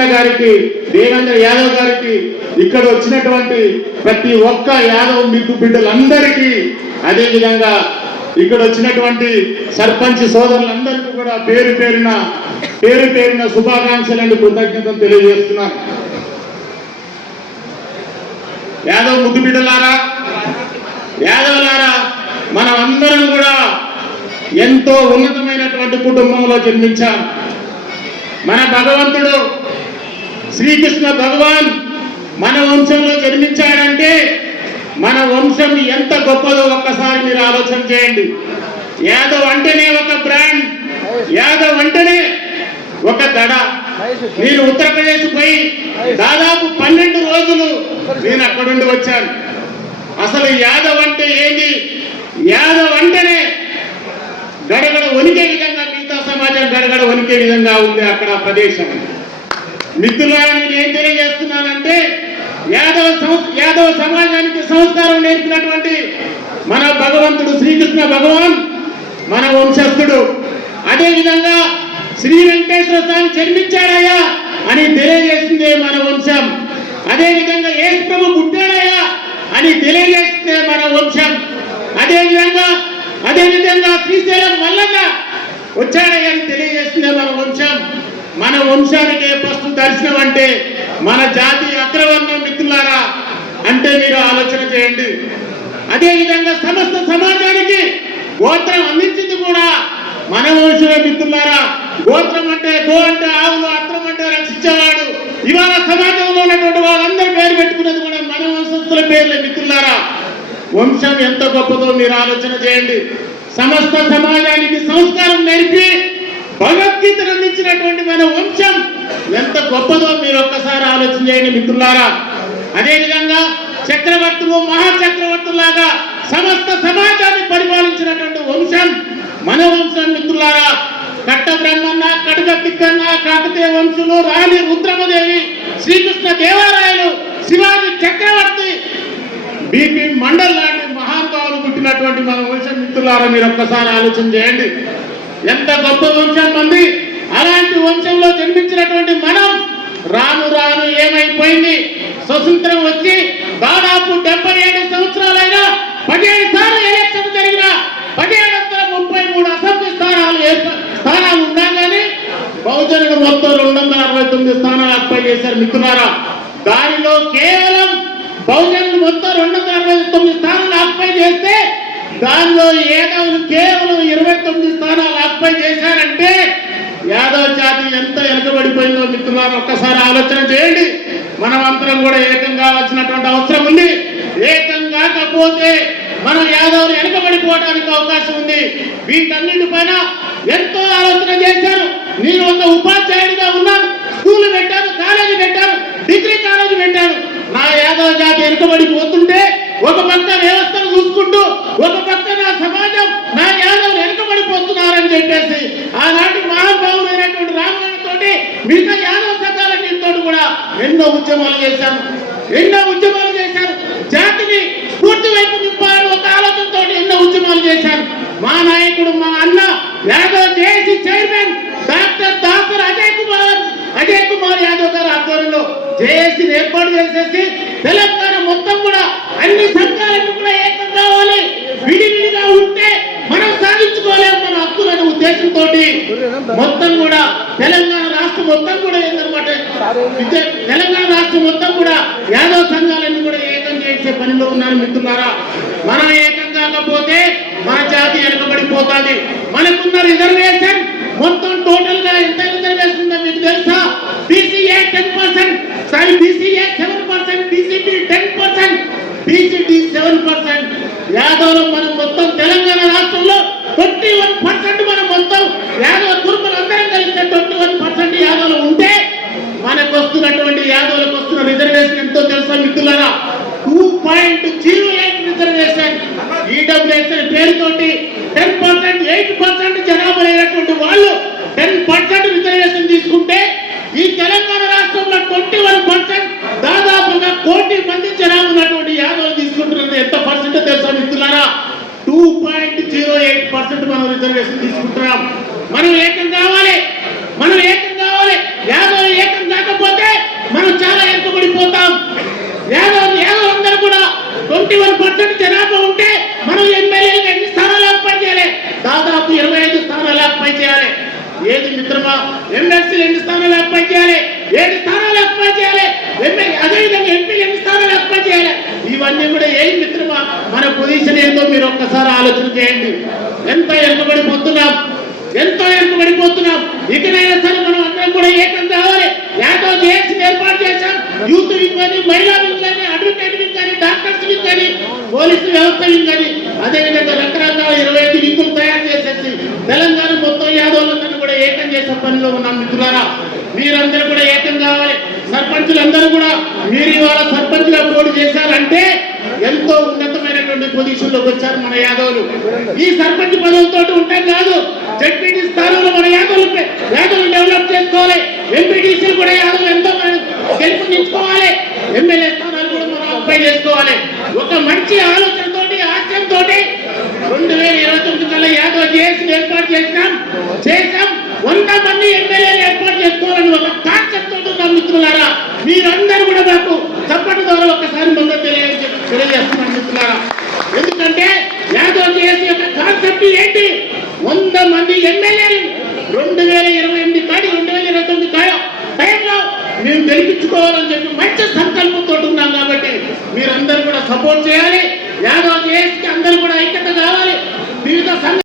దేవన్న గారికి, దేవేంద్ర యాదవ్ గారికి, ఇక్కడ వచ్చినటువంటి ప్రతి ఒక్క యాదవ్ మిద్దు బిడ్డలందరికీ, అదేవిధంగా ఇక్కడ వచ్చినటువంటి సర్పంచ్ సోదరులందరికీ కూడా పేరు పేరున శుభాకాంక్షలను కృతజ్ఞతలు తెలియజేస్తున్నాను. యాదవ్ ముద్దు బిడ్డలారా, యాదవులారా, మనం అందరం కూడా ఎంతో ఉన్నతమైనటువంటి కుటుంబంలో జన్మించాం. మన భగవంతుడు శ్రీకృష్ణ భగవాన్ మన వంశంలో జన్మించాడంటే మన వంశం ఎంత గొప్పదో ఒక్కసారి మీరు ఆలోచన చేయండి. యాదవ్ అంటేనే ఒక బ్రాండ్, యాదవ్ అంటేనే ఒక దడ. నేను ఉత్తరప్రదేశ్ పోయి దాదాపు 12 రోజులు నేను అక్కడుండి వచ్చాను. అసలు యాదవ్ అంటే ఏంటి, యాదవ్ అంటేనే గడగడ వణికే విధంగా, మిగతా సమాజం గడగడ వణికే విధంగా ఉంది అక్కడ ప్రదేశం. మిత్రులారా, నేను ఏం తెలియజేస్తున్నానంటే యాదవ సమాజానికి సంస్కారం నేర్పినటువంటి మన భగవంతుడు శ్రీకృష్ణ భగవాన్ మన వంశస్థుడు. అదేవిధంగా శ్రీ వెంకటేశ్వర స్వామి జన్మించాడయ్యా అని తెలియజేసిందే మన వంశం. అదేవిధంగా యేసు ప్రభు పుట్టాడయ్యా అని తెలియజేసిందే మన వంశం. అదేవిధంగా శ్రీశైలం మల్లన్న వచ్చాడయ్యా అని తెలియజేసిందే మన వంశం. మన వంశానికి ఫస్ట్ దర్శనం అంటే మన జాతి అగ్రవర్ణం మిత్రులారా అంటే మీరు ఆలోచన చేయండి. అదేవిధంగా సమస్త సమాజానికి గోత్రం అందించింది కూడా మన వంశమే మిత్రులారా. గోత్రం అంటే గో అంటే ఆవులు, అత్రం అంటే రక్షించేవాడు. ఇవాళ సమాజంలో ఉన్నటువంటి వాళ్ళందరూ పేరు పెట్టుకున్నది కూడా మన వంశస్థుల పేర్లే మిత్రులారా. వంశం ఎంత గొప్పదో మీరు ఆలోచన చేయండి. సమస్త సమాజానికి సంస్కారం నేర్పి భగవద్గీతను అందించినటువంటి మన వంశం ఎంత గొప్పదో మీరు ఒక్కసారి ఆలోచన చేయండి మిత్రులారా. అదేవిధంగా చక్రవర్తులు, మహాచక్రవర్తులాగా సమస్త సమాజాన్ని పరిపాలించినటువంటి వంశం మన వంశం మిత్రులారా. కట్ట బ్రహ్మన్న, కడుగ తిక్కన్న, కాకతీయ వంశులు, రాణి రుద్రమదేవి, శ్రీకృష్ణ దేవరాయలు, శివాజీ చక్రవర్తి, బిపి మండల్ లాంటి మహానుభావులు పుట్టినటువంటి మన వంశం మిత్రులారా. మీరు ఒక్కసారి ఆలోచన చేయండి, ఎంత గొప్ప వంశం మంది. అలాంటి వంశంలో జన్మించినటువంటి మనం రాను రాను ఏమైపోయింది, స్వతంత్రం వచ్చి దాదాపు 77 సంవత్సరాలైనా 17 సార్లు ఎలక్షన్ జరిగిన 1733 అసెంబ్లీ స్థానాలు ఉన్నా కానీ బహుజనులు మొత్తం 269 స్థానాలు అక్వైర్ చేశారు మిత్రులారా. దానిలో కేవలం బహుజనులు మొత్తం 269 స్థానాలు అక్వైర్ చేస్తే దానిలో యాదవులు కేవలం 29 స్థానాలు ఆక్యుపై చేశారంటే యాదవ జాతి ఎంత వెనుకబడిపోయిందో మిత్రులారా ఒక్కసారి ఆలోచన చేయండి. మనం అందరం కూడా ఏకం కావాల్సినటువంటి అవసరం ఉంది. ఏకం కాకపోతే మనం యాదవులు వెనుకబడిపోవడానికి అవకాశం ఉంది. వీటన్నిటిపైన ఎంతో ఆలోచన చేశారు. నేను ఒక ఉపాధ్యాయుడిగా ఉన్నాను, స్కూల్ పెట్టాను, కాలేజీ పెట్టాను, డిగ్రీ కాలేజీ పెట్టాను. నా యాదవ జాతి వెనుకబడిపోతుంటే ఒక పక్క వ్యవస్థను చూసుకుంటూ ఒక పక్క నా సమాజం, నా యాదవులు వెనుకబడిపోతున్నారని చెప్పేసి ఆనాటి మహానుభావులైనటువంటి రామాయణతో మిగతా యాదవ సంఘాలన్నింటితో కూడా ఎన్నో ఉద్యమాలు చేశాను. జాతిని పూర్తి వైపు నింపాలని ఒక ఆలోచనతో ఎన్నో ఉద్యమాలు చేశాను. మా నాయకుడు, మా అన్న Yadav JAC chairman doctor Dasar Ajay Kumar Yadav గారి ఆధ్వర్యంలో జేఏసీని ఏర్పాటు చేసేసి తెలంగాణ మొత్తం కూడా అన్ని సంఘాలకు కూడా ఏకం కావాలి, విడివిడిగా ఉంటే మనం సాధించుకోలేము మన హక్కులను ఉద్దేశంతో మొత్తం కూడా తెలంగాణ రాష్ట్రం మొత్తం కూడా ఏంటన్నమాట, తెలంగాణ రాష్ట్రం మొత్తం కూడా యాదవ సంఘాలన్నీ కూడా ఏకం చేసే పనిలో ఉన్నారు మిత్రులారా. మనం ఏకం కాకపోతే మన జాతి వెనుకబడిపోతుంది. మనకున్న రిజర్వేషన్ మొత్తం టోటల్ గా ఎంత రిజర్వేషన్ ఉందో మీకు తెలుసా? BCA 10%, BCA 7%, BCT 10%, BCT 7%. యాదవులు మనం మొత్తం తెలంగాణ రాష్ట్రంలో 21% మనం మొత్తం యాదవ కుటుంబాలు అందరం కలిస్తే 21% యాదవులు ఉంటే మనకు వస్తున్నటువంటి యాదవులకు వస్తున్న రిజర్వేషన్ ఎంతో తెలుసా మిత్రులారా? 2.08 రిజర్వేషన్. ఈడబ్ల్యూఎస్ పేరుతోటి 10%, 8% జనాభా లేనటువంటి వాళ్ళు 10% రిజర్వేషన్ తీసుకుంటే ఈ తెలంగాణ రాష్ట్రంలో 21% దాదాపుగా 1 కోటి మంది జనాభా ఉన్నటువంటి యాదవులు తీసుకుంటున్నది ఎంత పర్సెంట్ తెలుసా మిత్రులారా? 2.08% మనం రిజర్వేషన్ తీసుకుంటున్నాం. మనం ఏకం కావాలి. యాదవులు ఏకం కాకపోతే 21% జనాభా ఉంటే మనం ఎమ్మెల్యేలకు ఎన్ని స్థానాలు ఆక్యుపై చేయాలి? దాదాపు 25 స్థానాలు ఆక్యుపై చేయాలి. ఏది మిత్రమా? ఎమ్మెల్సీలు ఎన్ని స్థానాలు ఆక్యుపై చేయాలి? 7 స్థానాలు ఆక్యుపై చేయాలి. అదేవిధంగా ఎంపీలు ఎన్ని స్థానాలు ఆక్యుపై చేయాలి? ఇవన్నీ కూడా ఏం మిత్రమా? మన పొజిషన్ ఏందో మీరు ఒక్కసారి ఆలోచన చేయండి. ఎంత వెనుకబడిపోతున్నాం, ఎంతో వెనుకబడిపోతున్నాం. ఇకనైనా సరే మనం అందరం కూడా ఏకం కావాలి. యాదవ్ జేఏసీ ఏర్పాటు చేశాం. యూత్ వింగ్ కానీ, మహిళా వింగ్ కానీ, అడ్వకేట్ వింగ్ కానీ, డాక్టర్స్ వింగ్ కానీ, పోలీసు వ్యవస్థ వింగ్ కానీ, అదేవిధంగా రకరకాల 25 వింగులు తయారు చేసేసి తెలంగాణ మొత్తం యాదవులందరూ కూడా ఏకం చేసే పనిలో ఉన్నాం. మిత్రులారా, మీరందరూ కూడా ఏకం కావాలి. సర్పంచులందరూ కూడా మీరు ఇవాళ సర్పంచ్గా పోటీ చేశారంటే ఎంతో ఉన్నతమైనటువంటి పొజిషన్ లోకి వచ్చారు మన యాదవులు. ఈ సర్పంచ్ పదవులతో ఉంటాం కాదు, జడ్పీటీ స్థానంలో మన యాదవులు డెవలప్ చేసుకోవాలి. ఎంపీటీసీలు కూడా యాదవులు ఎంతో గెలుపునిచ్చుకోవాలి. ఎమ్మెల్యే స్థానాలు కూడా మనం ఆక్యుపై చేసుకోవాలి. ఒక మంచి ఆలోచనతోటి, ఆశయంతో 2029 కల్లా యాదవ్ జేఏసీ ఏర్పాటు చేశాం. 100 మంది ఎమ్మెల్యేలు ఏర్పాటు చేసుకోవాలని ఒక కాన్సెప్ట్ ఉంటున్నాం. మిత్రులారా, మీరందరూ కూడా నాకు చప్పటి ద్వారా ఒకసారి ముందు తెలియజేస్తున్నాను మిత్రులారా. ఎందుకంటే యాదవ్ జేఏసీ యొక్క కాన్సెప్ట్ ఏంటి? 100 మంది ఎమ్మెల్యేలు 2028 కాడి 2029 టైంలో మేము గెలిపించుకోవాలని చెప్పి మంచి సంకల్పంతో ఉన్నాం. కాబట్టి మీరందరూ కూడా సపోర్ట్ చేయాలి. యాదవ్ జేఏసీకి అందరూ కూడా ఐక్యత కావాలి.